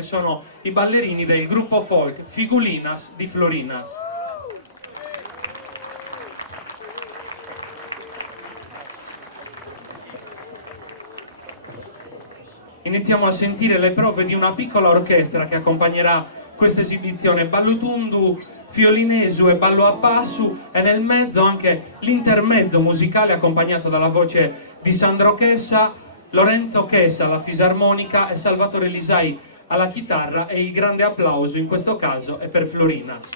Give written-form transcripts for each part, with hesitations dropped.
che sono i ballerini del gruppo folk Figulinas di Florinas. Iniziamo a sentire le prove di una piccola orchestra che accompagnerà questa esibizione: ballo tundu, fiolinesu e ballo a passu, e nel mezzo anche l'intermezzo musicale accompagnato dalla voce di Sandro Chessa, Lorenzo Chessa alla fisarmonica e Salvatore Lisai alla chitarra, e il grande applauso in questo caso è per Florinas.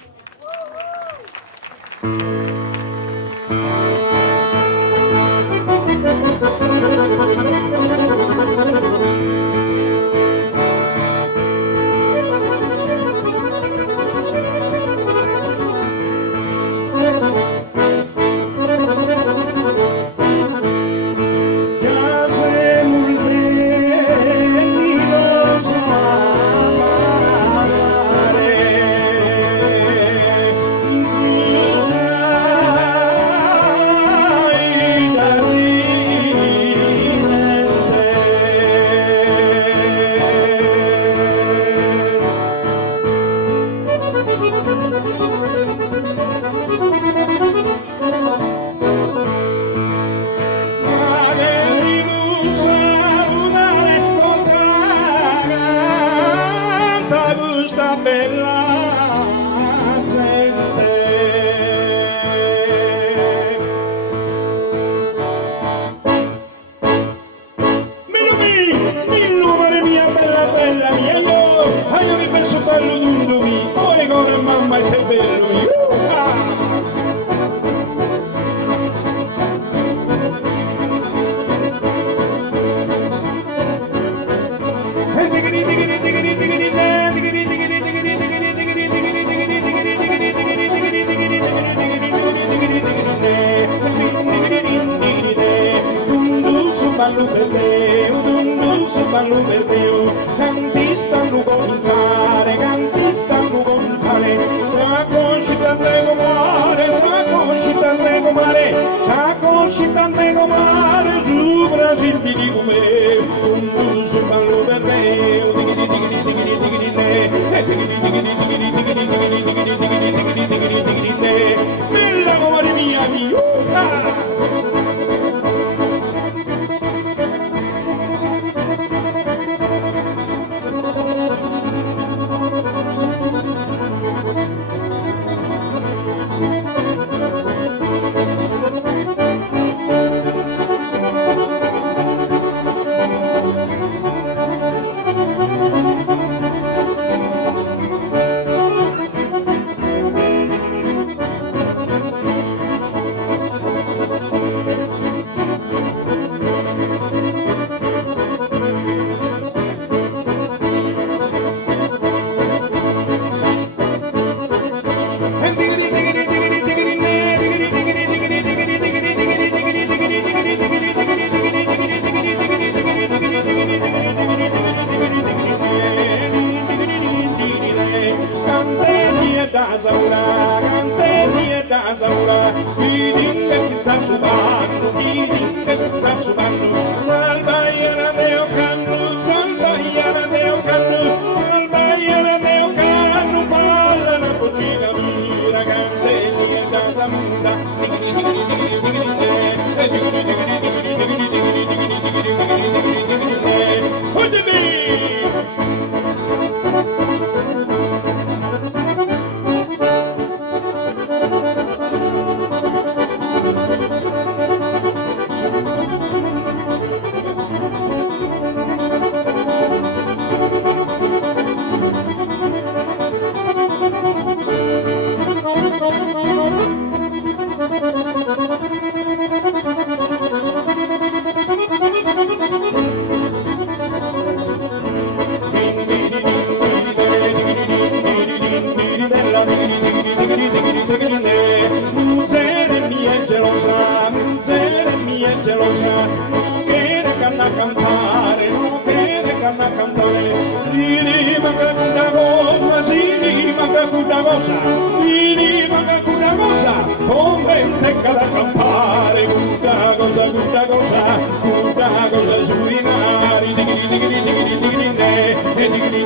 Cosa su binari, digri digri digri digri digri digri digri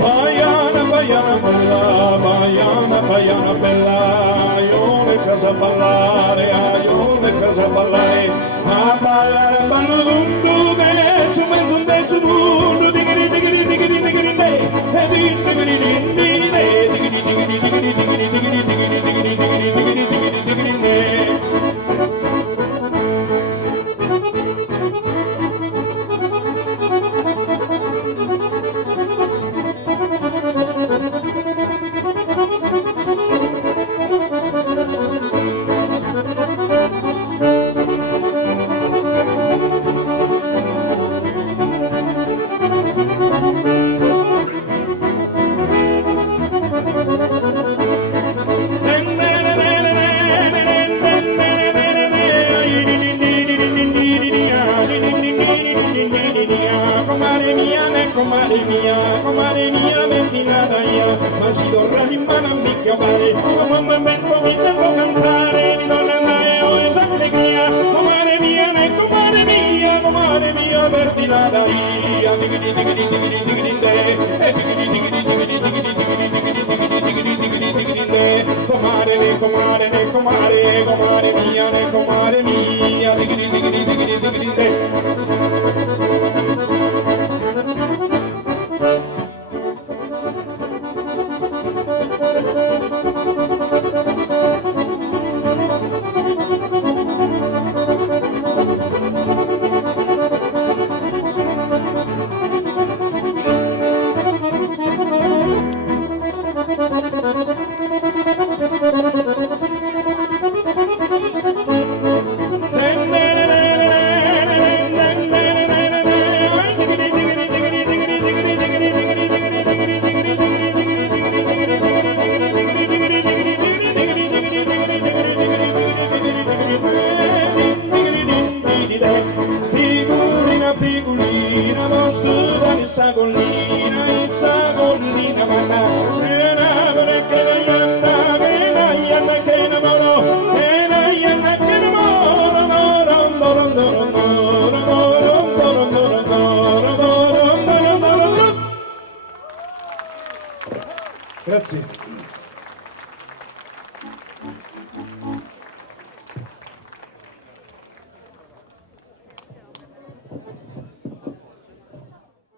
Baiana, baiana bella, baiana, baiana bella, io le casa ballare, io le casa ballare, a ballare, ballo dunque, su mezzo un mezzo mondo, digri, digri, digri, digri, digri, digri, comare mia, ventilata io, ma si dovrà rimane a mi chiamare, come un momento mi devo cantare, mi donna andare o es allegria, comare mia, ventilata io, digri digri digri digri de, digri digri digri digri digri de, comare mia, digri digri digri digri de. Pigulina, mostro da sagolina, manna, perché la yanna che namoro, Grazie.